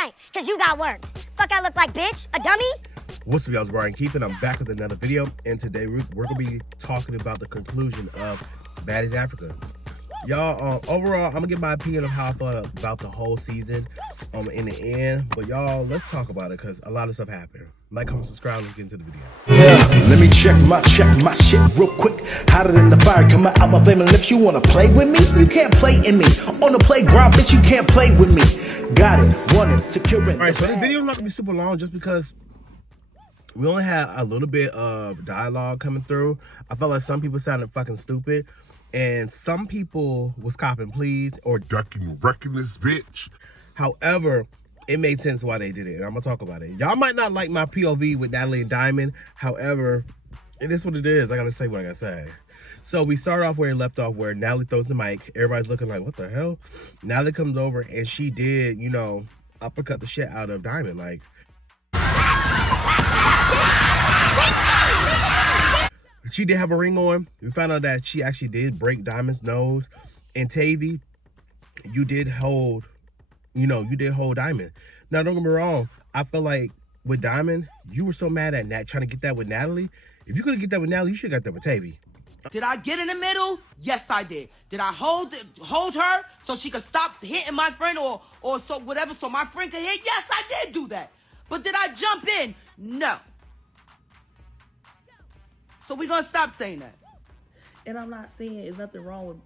tonight, because you got work. Fuck I look like, bitch? A dummy? What's up, y'all? It's Brian Keith, and I'm back with another video. And today we're going to be talking about the conclusion of Baddies Africa. Y'all, overall, I'm going to give my opinion of how I felt about the whole season in the end. But y'all, let's talk about it, because a lot of stuff happened. Like, comment, subscribe, let's get into the video. Yeah, let me check my shit real quick. Hotter than the fire coming out my flaming lips. You wanna play with me? You can't play in me. On the playground, bitch, you can't play with me. Got it, wanted, securing. Alright, so this video is not gonna be super long just because we only had a little bit of dialogue coming through. I felt like some people sounded fucking stupid, and some people was copping please or ducking, wrecking this bitch. However, it made sense why they did it, and I'm gonna talk about it. Y'all might not like my POV with Natalie and Diamond. However, it is what it is. I gotta say what I gotta say. So we start off where it left off, where Natalie throws the mic. Everybody's looking like, what the hell? Natalie comes over and she did, you know, uppercut the shit out of Diamond. Like, she did have a ring on. We found out that she actually did break Diamond's nose. And Tavy, you did hold Diamond. Now, don't get me wrong. I feel like with Diamond, you were so mad at Nat trying to get that with Natalie. If you couldn't get that with Natalie, you should have got that with Tavy. Did I get in the middle? Yes, I did. Did I hold her so she could stop hitting my friend or so whatever so my friend could hit? Yes, I did do that. But did I jump in? No. So we're going to stop saying that. And I'm not saying there's nothing wrong with,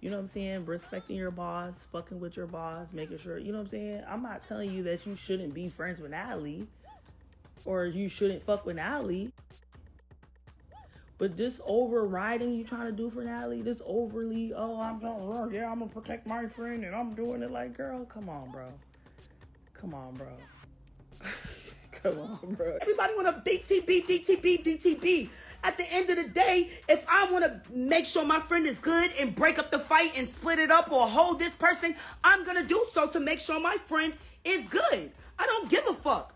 you know what I'm saying, respecting your boss, fucking with your boss, making sure, you know what I'm saying? I'm not telling you that you shouldn't be friends with Natalie or you shouldn't fuck with Natalie. But this overriding you trying to do for Natalie, this overly, oh, I'm gonna protect my friend and I'm doing it, like, girl, come on, bro. Come on, bro. Come on, bro. Everybody want to DTB. At the end of the day, if I want to make sure my friend is good and break up the fight and split it up or hold this person, I'm going to do so to make sure my friend is good. I don't give a fuck.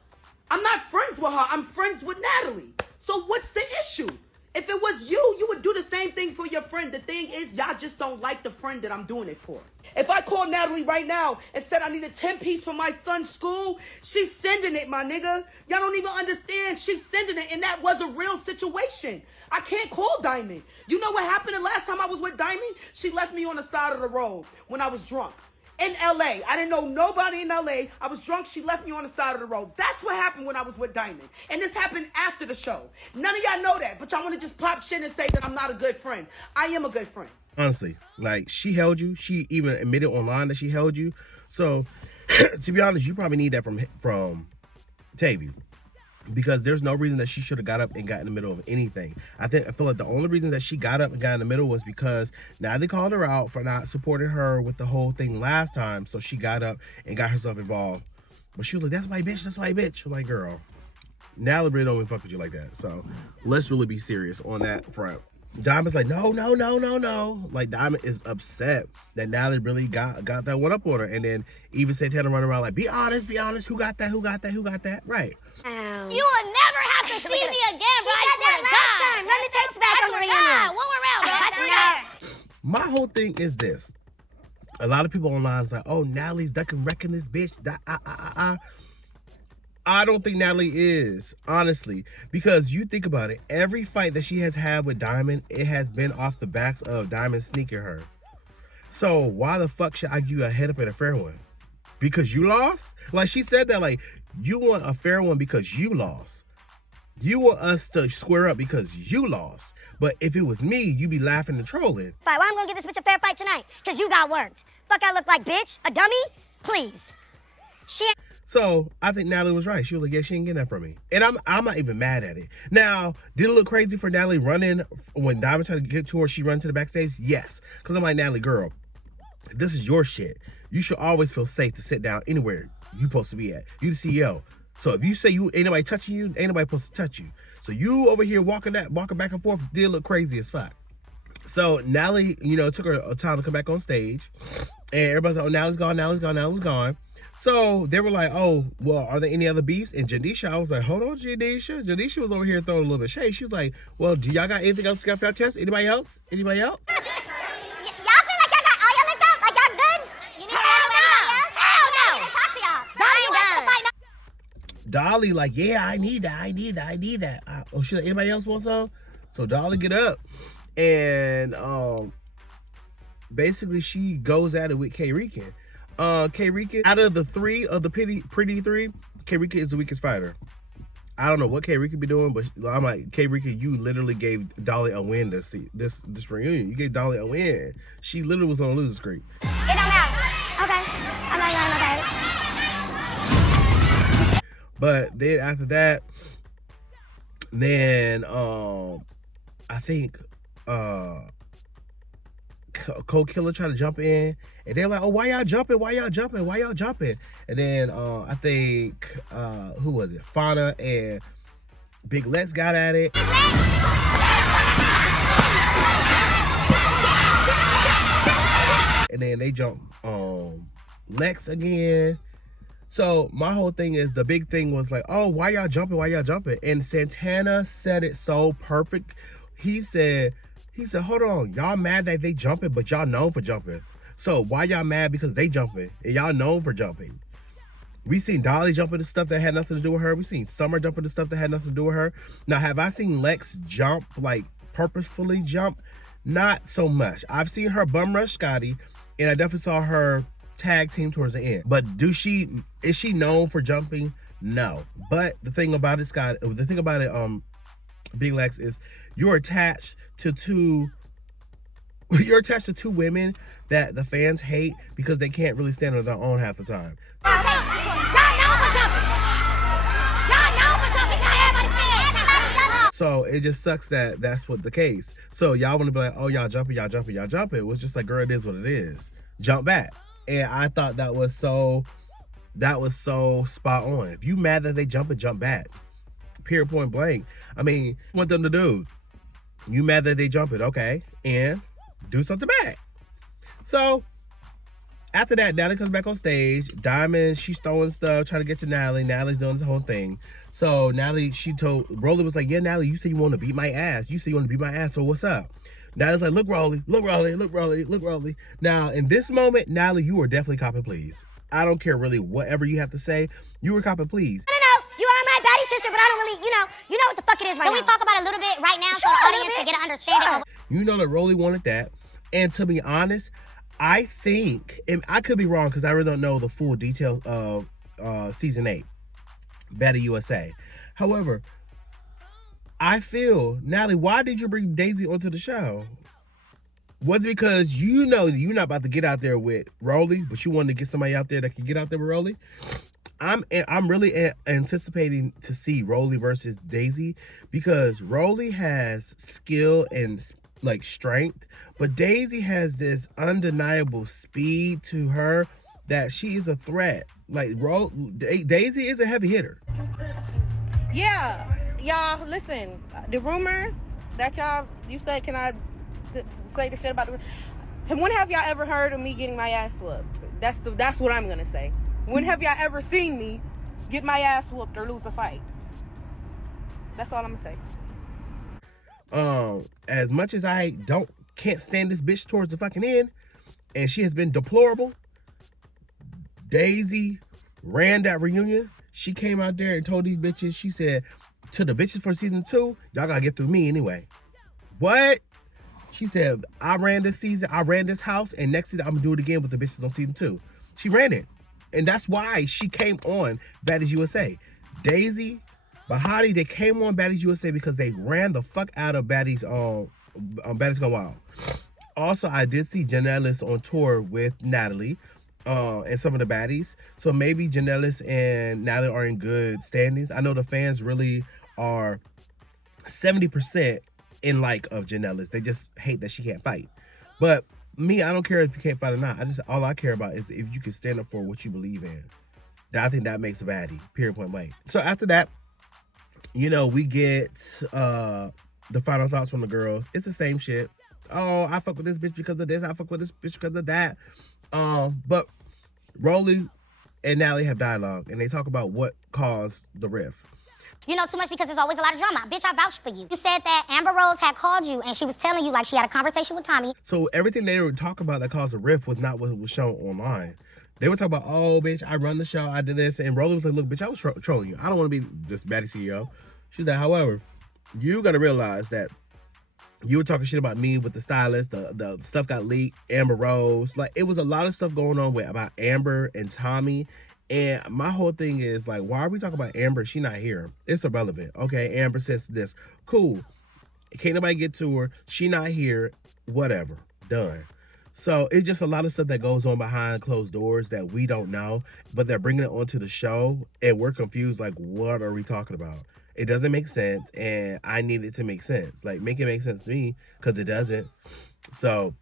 I'm not friends with her. I'm friends with Natalie. So what's the issue? If it was you, you would do the same thing for your friend. The thing is, y'all just don't like the friend that I'm doing it for. If I call Natalie right now and said I need a 10-piece for my son's school, she's sending it, my nigga. Y'all don't even understand. She's sending it, and that was a real situation. I can't call Diamond. You know what happened the last time I was with Diamond? She left me on the side of the road when I was drunk. In LA. I didn't know nobody in LA. I was drunk. She left me on the side of the road. That's what happened when I was with Diamond. And this happened after the show. None of y'all know that, but y'all want to just pop shit and say that I'm not a good friend. I am a good friend. Honestly, like, she held you. She even admitted online that she held you. So, to be honest, you probably need that from Tavy. Because there's no reason that she should have got up and got in the middle of anything. I feel like the only reason that she got up and got in the middle was because now they called her out for not supporting her with the whole thing last time. So she got up and got herself involved. But she was like, that's my bitch, that's my bitch. I'm like, girl, Natalie really don't even fuck with you like that. So let's really be serious on that front. Diamond's like, no. Like, Diamond is upset that Natalie really got that one up on her. And then even Santana running around like, be honest. Who got that? Right. You will never have to see me again, right? She said that last time. Run the tapes back on the reunion. One more round, bro. My whole thing is this. A lot of people online is like, oh, Natalie's ducking, wrecking this bitch. I don't think Natalie is, honestly, because you think about it, every fight that she has had with Diamond, it has been off the backs of Diamond sneaking her. So why the fuck should I give you a head up in a fair one? Because you lost? Like, she said that, like, you want a fair one because you lost. You want us to square up because you lost. But if it was me, you'd be laughing and trolling. Why I'm gonna give this bitch a fair fight tonight? Because you got worked. Fuck I look like, bitch? A dummy? Please. Shit. So I think Natalie was right. She was like, yeah, she ain't getting that from me. And I'm not even mad at it. Now, did it look crazy for Natalie running when Diamond tried to get to her, she ran to the backstage? Yes. Because I'm like, Natalie, girl, this is your shit. You should always feel safe to sit down anywhere you're supposed to be at. You the CEO. So if you say ain't nobody touching you, ain't nobody supposed to touch you. So you over here walking back and forth did look crazy as fuck. So Natalie, you know, took her a time to come back on stage. And everybody's like, oh, Natalie's gone. So they were like, oh, well, are there any other beefs? And Janisha, I was like, hold on, Janisha. Janisha was over here throwing a little bit of shade. She was like, well, do y'all got anything else to get off your chest? Anybody else? Y'all feel like y'all got all your licked up? Like y'all good? You need to Hell no! Dolly like, yeah, I need that. Oh shit, anybody else want some? So Dolly get up and basically she goes at it with K-Rican. K-Rican, out of the pretty three, K-Rican is the weakest fighter. I don't know what K-Rican be doing, but I'm like, K-Rican, you literally gave Dolly a win this reunion. You gave Dolly a win. She literally was on a losing streak. It don't matter. Okay. I'm not going to But then after that, then I think Cold Killer tried to jump in, and they're like, "Oh, why y'all jumping? Why y'all jumping? Why y'all jumping?" And then I think who was it? Fauna and Big Lex got at it. And then they jump Lex again. So my whole thing is, the big thing was like, oh, why y'all jumping? Why y'all jumping? And Santana said it so perfect. He said, hold on, y'all mad that they jumping, but y'all known for jumping. So why y'all mad because they jumping and y'all known for jumping? We seen Dolly jump into stuff that had nothing to do with her. We seen Summer jump into stuff that had nothing to do with her. Now, have I seen Lex jump, like purposefully jump? Not so much. I've seen her bum rush Scotty, and I definitely saw her tag team towards the end. But is she known for jumping? No. But the thing about it, Big Lex, is you're attached to two women that the fans hate because they can't really stand on their own half the time. So it just sucks that that's what the case. So y'all want to be like, oh, y'all jumping. It was just like, girl, it is what it is. Jump back. And I thought that was so spot on. If you mad that they jump back. Period, point blank. I mean, what them to do? You mad that they jumping, okay, and do something back. So after that, Natalie comes back on stage. Diamond, she's throwing stuff, trying to get to Natalie. Natalie's doing this whole thing. So Natalie, she told Rolly, was like, yeah, Natalie, you said you want to beat my ass. So what's up? Natalie's like, look, Rolly. Now, in this moment, Natalie, you were definitely copping please. I don't care really whatever you have to say. You were copping please. No, you are my baddie sister, but I don't really, you know what the fuck it is right now. Can we talk about it a little bit right now so the audience can get an understanding of You know that Rolly wanted that. And to be honest, I think, and I could be wrong because I really don't know the full details of season 8, Baddies USA. However, I feel, Natalie, why did you bring Daisy onto the show? Was it because you know you're not about to get out there with Rolly, but you wanted to get somebody out there that can get out there with Rolly? I'm really anticipating to see Rolly versus Daisy, because Rolly has skill and like strength, but Daisy has this undeniable speed to her that she is a threat. Like Daisy is a heavy hitter. Yeah, y'all listen. The rumors that you said, can I say the shit about the? When have y'all ever heard of me getting my ass whooped? That's what I'm gonna say. When have y'all ever seen me get my ass whooped or lose a fight? That's all I'm gonna say. As much as I can't stand this bitch towards the fucking end, and she has been deplorable, Daisy ran that reunion. She came out there and told these bitches, she said to the bitches for season 2, y'all gotta get through me anyway. What? She said, I ran this season, I ran this house, and next season I'm gonna do it again with the bitches on season 2. She ran it. And that's why she came on Baddies USA. Daisy, Bahati, they came on Baddies USA because they ran the fuck out of Baddies Baddies Gone Wild. Also, I did see Janellis on tour with Natalie and some of the baddies. So maybe Janellis and Natalie are in good standings. I know the fans really are 70% in like of Janellis. They just hate that she can't fight. But me, I don't care if you can't fight or not. All I care about is if you can stand up for what you believe in. I think that makes a baddie. Period, point blank. So after that, we get the final thoughts from the girls. It's the same shit. Oh, I fuck with this bitch because of this. I fuck with this bitch because of that. But Rolly and Natalie have dialogue, and they talk about what caused the rift. You know too much because there's always a lot of drama. Bitch, I vouched for you. You said that Amber Rose had called you and she was telling you like she had a conversation with Tommy. So everything they were talking about that caused a rift was not what was shown online. They were talking about, oh, bitch, I run the show, I did this. And Rolly was like, look, bitch, I was trolling you. I don't want to be this baddie CEO. She's like, however, you got to realize that you were talking shit about me with the stylist. The stuff got leaked. Amber Rose. Like, it was a lot of stuff going on about Amber and Tommy. And my whole thing is, like, why are we talking about Amber? She not here. It's irrelevant. Okay, Amber says this. Cool. Can't nobody get to her. She not here. Whatever. Done. So it's just a lot of stuff that goes on behind closed doors that we don't know, but they're bringing it onto the show, and we're confused, like, what are we talking about? It doesn't make sense, and I need it to make sense. Like, make it make sense to me, because it doesn't. So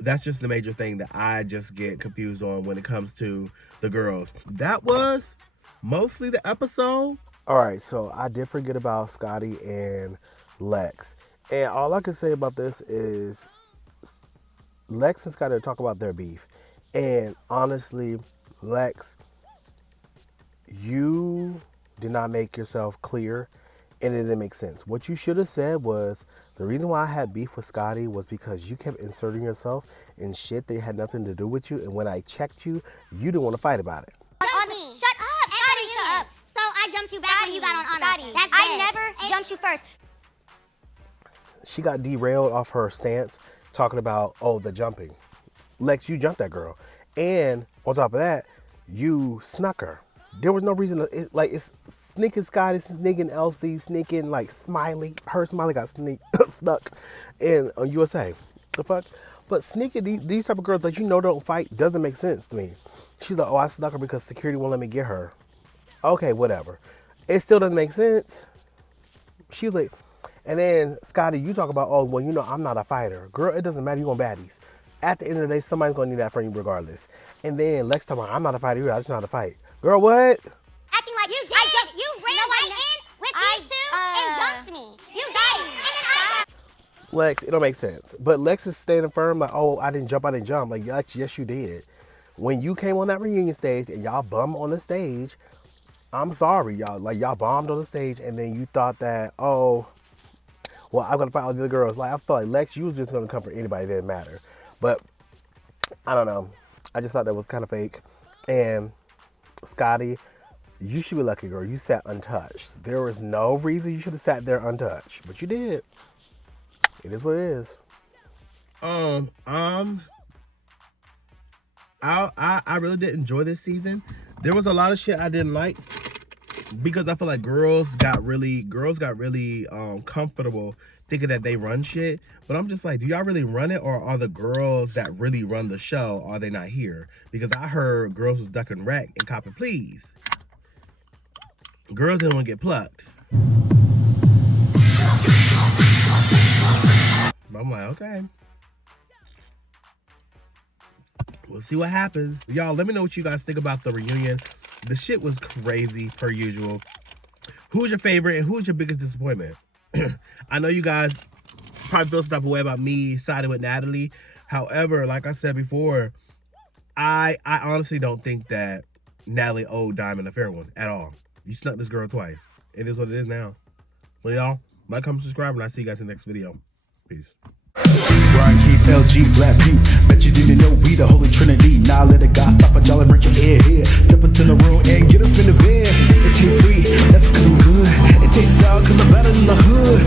that's just the major thing that I just get confused on when it comes to the girls. That was mostly the episode. All right, so I did forget about Scotty and Lex. And all I can say about this is Lex and Scotty talk about their beef. And honestly, Lex, you did not make yourself clear, and it didn't make sense. What you should have said was, the reason why I had beef with Scotty was because you kept inserting yourself in shit that had nothing to do with you, and when I checked you, you didn't want to fight about it. On me. Shut up, Scotty, shut up. So I jumped you back when you got on Anna. I never jumped you first. She got derailed off her stance talking about, oh, the jumping. Lex, you jumped that girl. And on top of that, you snuck her. There was no reason to, it's sneaking Scotty, sneaking Elsie, sneaking like Smiley. Her Smiley got snuck in on USA. The fuck? But sneaking these type of girls that you know don't fight doesn't make sense to me. She's like, oh, I snuck her because security won't let me get her. Okay, whatever. It still doesn't make sense. She's like, and then Scotty, you talk about, oh, well, you know, I'm not a fighter. Girl, it doesn't matter. You're on Baddies. At the end of the day, somebody's going to need that from you regardless. And then Lex talking about, I'm not a fighter either. I just know how to fight. Girl, what? Acting like you did. You ran right in with these two and jumped me. You did. And then Lex, it don't make sense. But Lex is standing firm like, oh, I didn't jump. Like, Lex, yes, you did. When you came on that reunion stage and y'all bummed on the stage, I'm sorry, y'all. Like, y'all bombed on the stage, and then you thought that, oh, well, I'm going to fight all the other girls. Like, I feel like Lex, you was just going to come for anybody. It didn't matter. But I don't know. I just thought that was kind of fake. And Scotty, you should be lucky, girl. You sat untouched. There was no reason you should have sat there untouched, but you did. It is what it is. I really did enjoy this season. There was a lot of shit I didn't like because I feel like girls got really comfortable thinking that they run shit. But I'm just like, do y'all really run it, or are the girls that really run the show, are they not here? Because I heard girls was ducking wreck and copping please. Girls didn't want to get plucked. But I'm like, okay. We'll see what happens. Y'all, let me know what you guys think about the reunion. The shit was crazy, per usual. Who's your favorite and who's your biggest disappointment? I know you guys probably feel some type of way about me siding with Natalie. However, like I said before, I honestly don't think that Natalie owed Diamond a fair one at all. You snuck this girl twice. It is what it is now. Well, y'all, like, comment, subscribe, and I'll see you guys in the next video. Peace. Brian Keith, LG, Black Butte. Bet you didn't know we the Holy Trinity. Now let a God stop a y'all and break your head here. Step into the room and get up in the bed. It tastes sweet, that's cause I'm good. It tastes sour cause I'm better than the hood.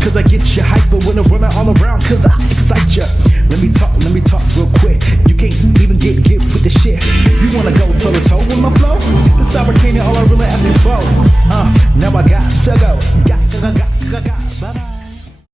Cause I get you hyper when I'm running all around cause I excite you. Let me talk real quick. You can't even get with the shit. You wanna go toe to toe with my flow? This sour candy all I really asking for. Now I got to go. Got